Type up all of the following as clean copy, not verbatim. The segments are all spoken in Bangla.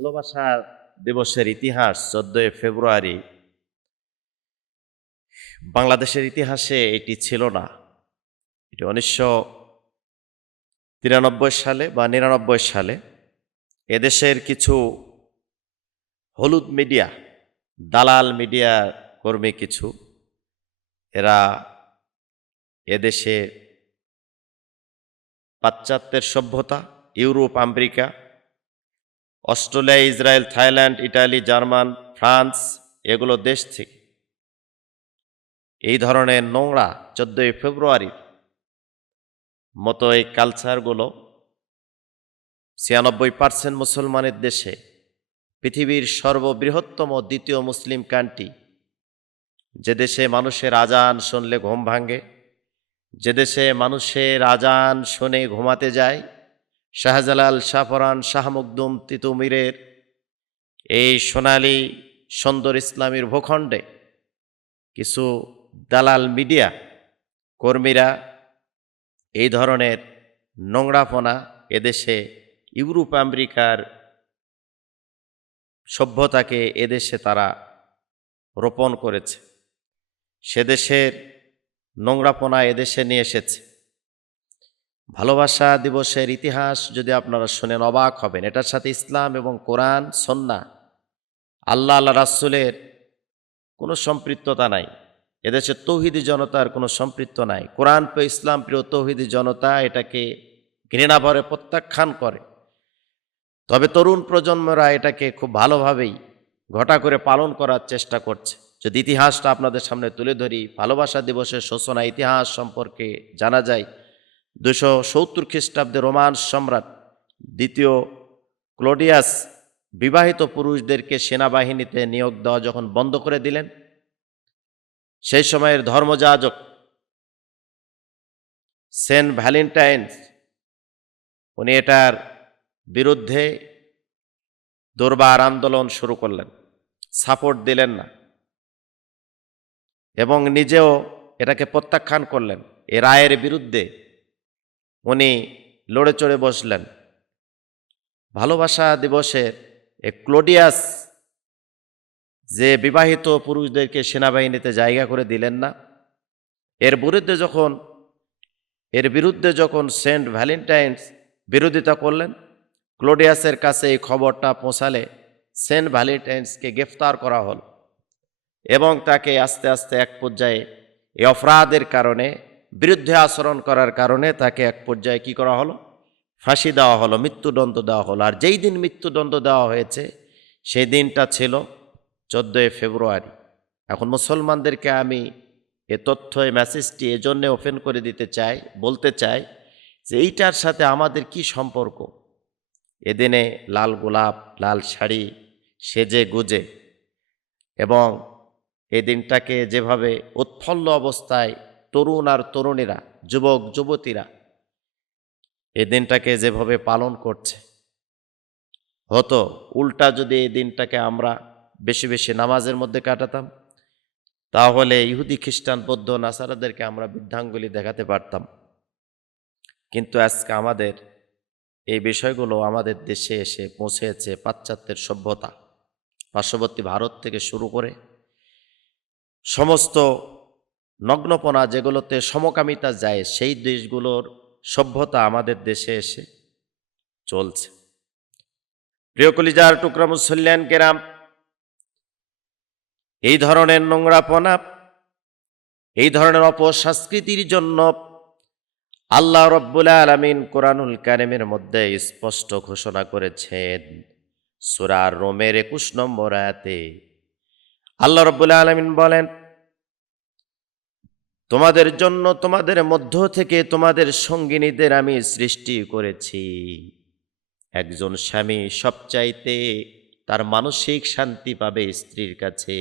ভালোবাসা দিবসের ইতিহাস 14 ফেব্রুয়ারি বাংলাদেশের ইতিহাসে এটি ছিল না। এটি 1993 সালে বা 99 সালে এদেশের কিছু হলুদ মিডিয়া, দালাল মিডিয়া কর্মী কিছু, এরা এদেশে পাশ্চাত্যের সভ্যতা, Europe, America, Australia, Israel, Thailand, Italy, German, France এগুলো দেশ থেকে এই ধরনের নোংরা 14 ফেব্রুয়ারির মতো এই কালচারগুলো 96% মুসলমানের দেশে, পৃথিবীর সর্ববৃহত্তম দ্বিতীয় মুসলিম কান্ট্রি, যে দেশে মানুষের আজান শুনলে ঘুম ভাঙে, যে দেশে মানুষের আজান শুনে ঘুমাতে যায়, শাহজালাল, শাহপরান, শাহ মখদুম, তিতুমিরের এই সোনালী সুন্দর ইসলামীর ভূখণ্ডে কিছু দালাল মিডিয়া কর্মীরা এই ধরনের নোংরাপনা এদেশে ইউরোপ আমেরিকার সভ্যতাকে এদেশে তারা রোপণ করেছে। সেদেশের নোংরাপনা এদেশে নিয়ে এসেছে। ভালোবাসা দিবসের ইতিহাস যদি আপনারা শুনেন অবাক হবেন। এটার সাথে ইসলাম এবং কোরআন, সুন্নাহ, আল্লাহ রাসূলের কোনো সম্পৃক্ততা নাই। এদেশে তৌহিদি জনতার কোনো সম্পৃক্ত নাই। কোরআন প্রিয়, ইসলাম প্রিয় তৌহিদি জনতা এটাকে ঘৃণাভরে প্রত্যাখ্যান করে। তবে তরুণ প্রজন্মরা এটাকে খুব ভালোভাবেই ঘটা করে পালন করার চেষ্টা করছে। যদি ইতিহাসটা আপনাদের সামনে তুলে ধরি, ভালোবাসা দিবসের সূচনা ইতিহাস সম্পর্কে জানা যায় 270 খ্রিস্টাব্দে রোমান সম্রাট দ্বিতীয় ক্লোডিয়াস বিবাহিত পুরুষদেরকে সেনাবাহিনীতে নিয়োগ দেওয়া যখন বন্ধ করে দিলেন, সেই সময়ের ধর্মযাজক সেন্ট ভ্যালেন্টাইন্স উনি এটার বিরুদ্ধে দুর্বার আন্দোলন শুরু করলেন, সাপোর্ট দিলেন না এবং নিজেও এটাকে প্রত্যাখ্যান করলেন। এ রায়ের বিরুদ্ধে উনি লড়ে চড়ে বসলেন। ভালোবাসা দিবসের ক্লোডিয়াস যে বিবাহিত পুরুষদেরকে সেনাবাহিনীতে জায়গা করে দিলেন না, এর বিরুদ্ধে যখন সেন্ট ভ্যালেন্টাইন্স বিরোধিতা করলেন, ক্লোডিয়াসের কাছে এই খবরটা পৌঁছালে সেন্ট ভ্যালেন্টাইন্সকে গ্রেফতার করা হল এবং তাকে আস্তে আস্তে এক পর্যায়ে এই অপরাধের কারণে, বিরুদ্ধে আচরণ করার কারণে তাকে এক পর্যায়ে কি করা হলো, ফাঁসি দেওয়া হলো, মৃত্যুদণ্ড দেওয়া হলো। আর যেই দিন মৃত্যুদণ্ড দেওয়া হয়েছে সেই দিনটা ছিল 14 ফেব্রুয়ারি। এখন মুসলমানদেরকে আমি এ তথ্য, এই মেসেজটি এজন্য ওপেন করে বলতে চাই যে এইটার সাথে আমাদের কি সম্পর্ক। এদিনে লাল গোলাপ, লাল শাড়ি সেজে গুজে এবং এই দিনটাকে যেভাবে উৎফুল্ল অবস্থায় তরুণ আর তরুণীরা, যুবক যুবতীরা এই দিনটাকে যেভাবে পালন করছে, হতো উল্টা যদি এই দিনটাকে আমরা বেশি বেশি নামাজের মধ্যে কাটাতাম, তাহলে ইহুদি, খ্রিস্টান, বৌদ্ধ, নাসারাদেরকে আমরা বৃদ্ধাঙ্গুলি দেখাতে পারতাম। কিন্তু আজকে আমাদের এই বিষয়গুলো আমাদের দেশে এসে পৌঁছেছে পাশ্চাত্যের সভ্যতা, পার্শ্ববর্তী ভারত থেকে শুরু করে সমস্ত নগ্নপনা যেগুলোতে সমকামিতা যায়, সেই দেশগুলোর সভ্যতা আমাদের দেশে এসে চলছে। প্রিয় কলিজার টুকরা মুসল্লিয়ান কেরাম, এই ধরনের নোংরাপনা, এই ধরনের অপসংস্কৃতির জন্য আল্লাহ রব্বুল আলামিন কোরআনুল কারিমের মধ্যে স্পষ্ট ঘোষণা করেছেন। সূরা রোমের 21 নম্বর আয়াতে আল্লাহ রব্বুল আলামিন বলেন, তোমাদের জন্য তোমাদের মধ্য থেকে তোমাদের সঙ্গিনীদের আমি সৃষ্টি করেছি। একজন স্বামী সবচাইতে তার মানসিক শান্তি পাবে স্ত্রীর কাছে,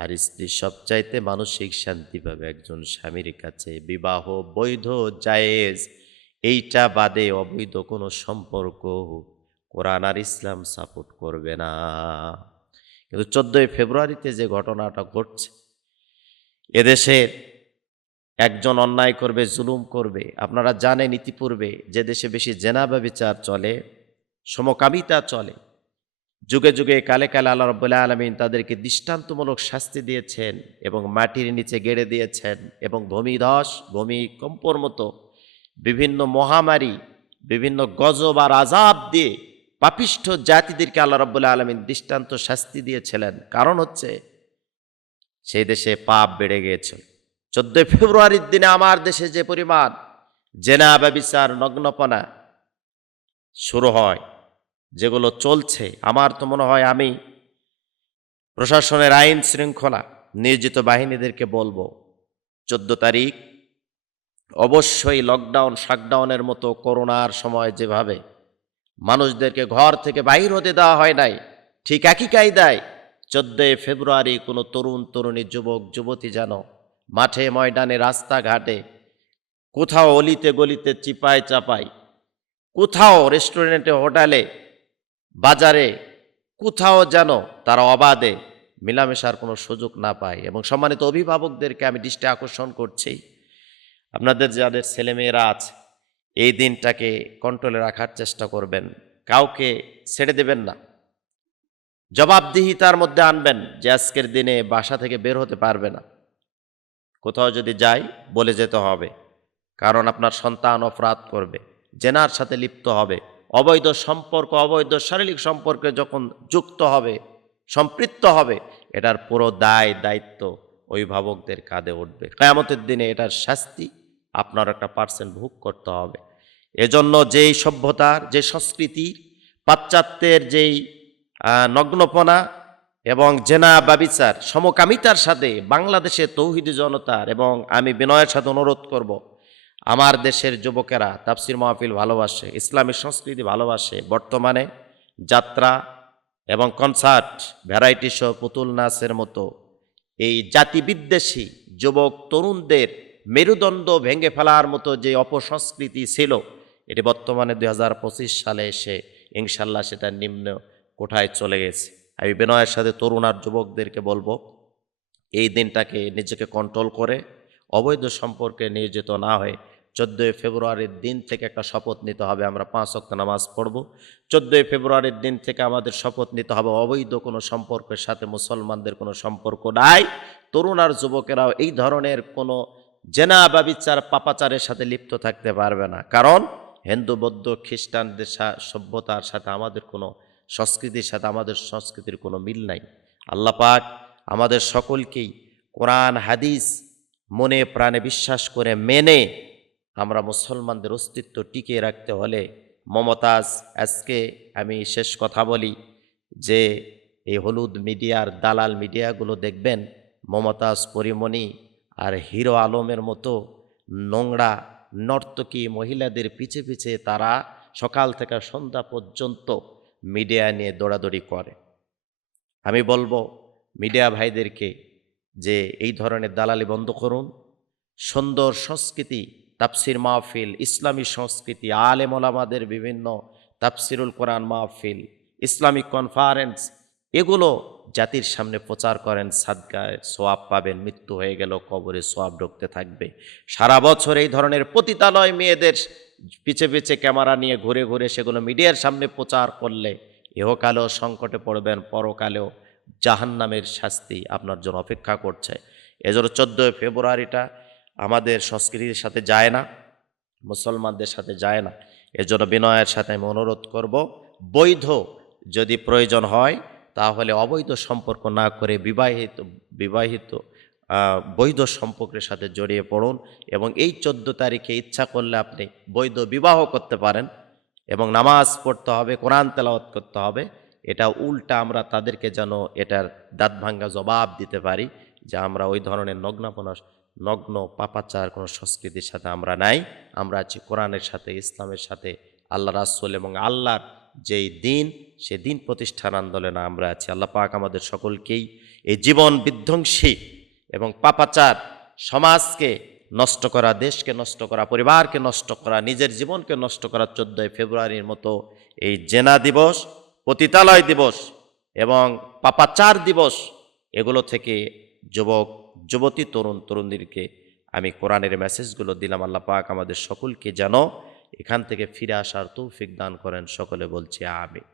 আর স্ত্রী সবচাইতে মানসিক শান্তি পাবে একজন স্বামীর কাছে। বিবাহ বৈধ, জায়েজ, এইটা বাদে অবৈধ কোনো সম্পর্ক কোরআন আর ইসলাম সাপোর্ট করবে না। কিন্তু 14 ফেব্রুয়ারিতে যে ঘটনাটা ঘটছে, এদেশের একজন অন্যায় করবে, জুলুম করবে। আপনারা জানেন ইতিপূর্বে যে দেশে বেশি জেনা ব্যভিচার চলে, সমকামিতা চলে, যুগে যুগে কালে কালে আল্লাহ রাব্বুল আলামিন তাদেরকে দৃষ্টান্তমূলক শাস্তি দিয়েছেন এবং মাটির নিচে গেড়ে দিয়েছেন এবং ভূমিধস ভূমিকম্পর মতো বিভিন্ন মহামারী বিভিন্ন গজব আর আযাব দিয়ে পাপিষ্ঠ জাতিদেরকে আল্লাহ রাব্বুল আলামিন দৃষ্টান্ত শাস্তি দিয়েছিলেন। কারণ হচ্ছে সেই দেশে পাপ বেড়ে গিয়েছিল। 14 ফেব্রুয়ারির দিনে আমার দেশে যে পরিমাণ জেনা ব্যভিচার নগ্নপনা শুরু হয়, যেগুলো চলছে, আমার তো মনে হয় আমি প্রশাসনের আইন শৃঙ্খলা নিয়োজিত বাহিনীদেরকে বলবো 14 তারিখ অবশ্যই লকডাউন শাটডাউনের মতো করোনার সময় যেভাবে মানুষদেরকে ঘর থেকে বাইর হতে দেওয়া হয় নাই, ঠিক একই কায়দায় 14 ফেব্রুয়ারি কোনো তরুণ তরুণী যুবক যুবতী যেন মাঠে ময়দানে রাস্তাঘাটে কোথাও অলিতে গলিতে চিপায় চাপায়, কোথাও রেস্টুরেন্টে হোটেলে বাজারে কোথাও যেন তারা অবাধে মেলামেশার কোনো সুযোগ না পায়। এবং সম্মানিত অভিভাবকদেরকে আমি দৃষ্টি আকর্ষণ করছি, আপনাদের যাদের ছেলেমেয়েরা আছে এই দিনটাকে কন্ট্রোলে রাখার চেষ্টা করবেন, কাউকে ছেড়ে দেবেন না, জবাবদিহিতার মধ্যে আনবেন যে আজকের দিনে বাসা থেকে বের হতে পারবে না, কোথাও যদি যাই বলে যেতে হবে, কারণ আপনার সন্তান অপরাধ করবে, জেনার সাথে লিপ্ত হবে, অবৈধ সম্পর্ক অবৈধ শারীরিক সম্পর্কে যখন যুক্ত হবে সম্পৃক্ত হবে, এটার পুরো দায়িত্ব অভিভাবকদের কাঁধে উঠবে। কিয়ামতের দিনে এটার শাস্তি আপনার একটা পার্সেন্ট ভোগ করতে হবে। এজন্য যেই সভ্যতার যে সংস্কৃতি পাশ্চাত্যের যেই নগ্নপনা এবং জেনা ব্যভিচার সমকামিতার সাথে বাংলাদেশের তৌহিদি জনতার, এবং আমি বিনয়ের সাথে অনুরোধ করব আমার দেশের যুবকেরা তাফসির মাহফিল ভালোবাসে, ইসলামী সংস্কৃতি ভালোবাসে, বর্তমানে যাত্রা এবং কনসার্ট ভ্যারাইটি শো পুতুল নাচের মতো এই জাতিবিদ্বেষী যুবক তরুণদের মেরুদণ্ড ভেঙে ফেলার মতো যে অপসংস্কৃতি ছিল, এটি বর্তমানে 2025 সালে এসে ইনশাল্লাহ সেটা নিম্ন কোঠায় চলে গেছে। আমি বিনয়ের সাথে তরুণ আর যুবকদেরকে বলবো এই দিনটাকে নিজেকে কন্ট্রোল করে অবৈধ সম্পর্কে নিয়োজিত না হয়ে 14 ফেব্রুয়ারির দিন থেকে একটা শপথ নিতে হবে, আমরা 5 ওয়াক্ত নামাজ পড়ব। 14 ফেব্রুয়ারির দিন থেকে আমাদের শপথ নিতে হবে অবৈধ কোনো সম্পর্কের সাথে মুসলমানদের কোনো সম্পর্ক নাই। তরুণ আর যুবকেরাও এই ধরনের কোনো জেনা ব্যভিচার পাপাচারের সাথে লিপ্ত থাকতে পারবে না, কারণ হিন্দু বৌদ্ধ খ্রিস্টানদের সভ্যতার সাথে আমাদের কোনো সংস্কৃতির সাথে আমাদের সংস্কৃতির কোনো মিল নাই। আল্লাহ পাক আমাদের সকলকেই কোরআন হাদিস মনে প্রাণে বিশ্বাস করে মেনে আমরা মুসলমানদের অস্তিত্ব টিকিয়ে রাখতে হলে মমতাজ, আজকে আমি শেষ কথা বলি যে এই হলুদ মিডিয়ার দালাল মিডিয়াগুলো দেখবেন মমতাজ পরিমণি আর হিরো আলমের মতো নোংরা নর্তকী মহিলাদের পিছে পিছে তারা সকাল থেকে সন্ধ্যা পর্যন্ত মিডিয়া নিয়ে দৌড়াদৌড়ি করে। আমি বলবো মিডিয়া ভাইদেরকে যে এই ধরনের দালালি বন্ধ করুন, সুন্দর সংস্কৃতি তাফসির মাহফিল, ইসলামী সংস্কৃতি, আলেম ওলামাদের বিভিন্ন তাফসিরুল কোরআন মাহফিল, ইসলামিক কনফারেন্স, এগুলো জাতির সামনে প্রচার করেন, সাদকায় সোয়াব পাবেন, মৃত্যু হয়ে গেল কবরে সোয়াব ঢুকতে থাকবে। সারা বছর এই ধরনের পতিতালয় মেয়েদের পিছে পিছে ক্যামেরা নিয়ে ঘুরে ঘুরে সেগুলো মিডিয়ার সামনে প্রচার করলে ইহকালেও সংকটে পড়বেন, পরকালেও জাহান্নামের শাস্তি আপনার জন্য অপেক্ষা করছে। এজন্য 14 ফেব্রুয়ারিটা আমাদের সংস্কৃতির সাথে যায় না, মুসলমানদের সাথে যায় না। এজন্য বিনয়ের সাথে আমি অনুরোধ করব, বৈধ যদি প্রয়োজন হয় তাহলে অবৈধ সম্পর্ক না করে বিবাহিত বৈধ সম্পর্কের সাথে জড়িয়ে পড়ুন। এবং এই 14 তারিখে ইচ্ছা করলে আপনি বৈধ বিবাহ করতে পারেন এবং নামাজ পড়তে হবে, কোরআন তেলাওয়াত করতে হবে। এটা উল্টা আমরা তাদেরকে যেন এটার দাঁত ভাঙ্গা জবাব দিতে পারি যে আমরা ওই ধরনের নগ্ন পাপাচার কোনো সংস্কৃতির সাথে আমরা নাই, আমরা আছি কোরআনের সাথে, ইসলামের সাথে, আল্লাহ রাসূল এবং আল্লাহর যেই দিন সে দিন প্রতিষ্ঠান আন্দোলনে আমরা আছি। আল্লাহ পাক আমাদের সকলকেই এই জীবন বিধ্বংসী এবং পাপাচার সমাজকে নষ্ট করা, দেশকে নষ্ট করা, পরিবারকে নষ্ট করা, নিজের জীবনকে নষ্ট করা 14 ফেব্রুয়ারির মতো এই জেনা দিবস, পতিতালয় দিবস এবং পাপাচার দিবস, এগুলো থেকে যুবক যুবতী তরুণ তরুণীদেরকে আমি কোরআনের মেসেজগুলো দিলাম। আল্লাহ পাক আমাদের সকলকে যেন এখান থেকে ফিরে আসার তৌফিক দান করেন, সকলে বলছি আমিন।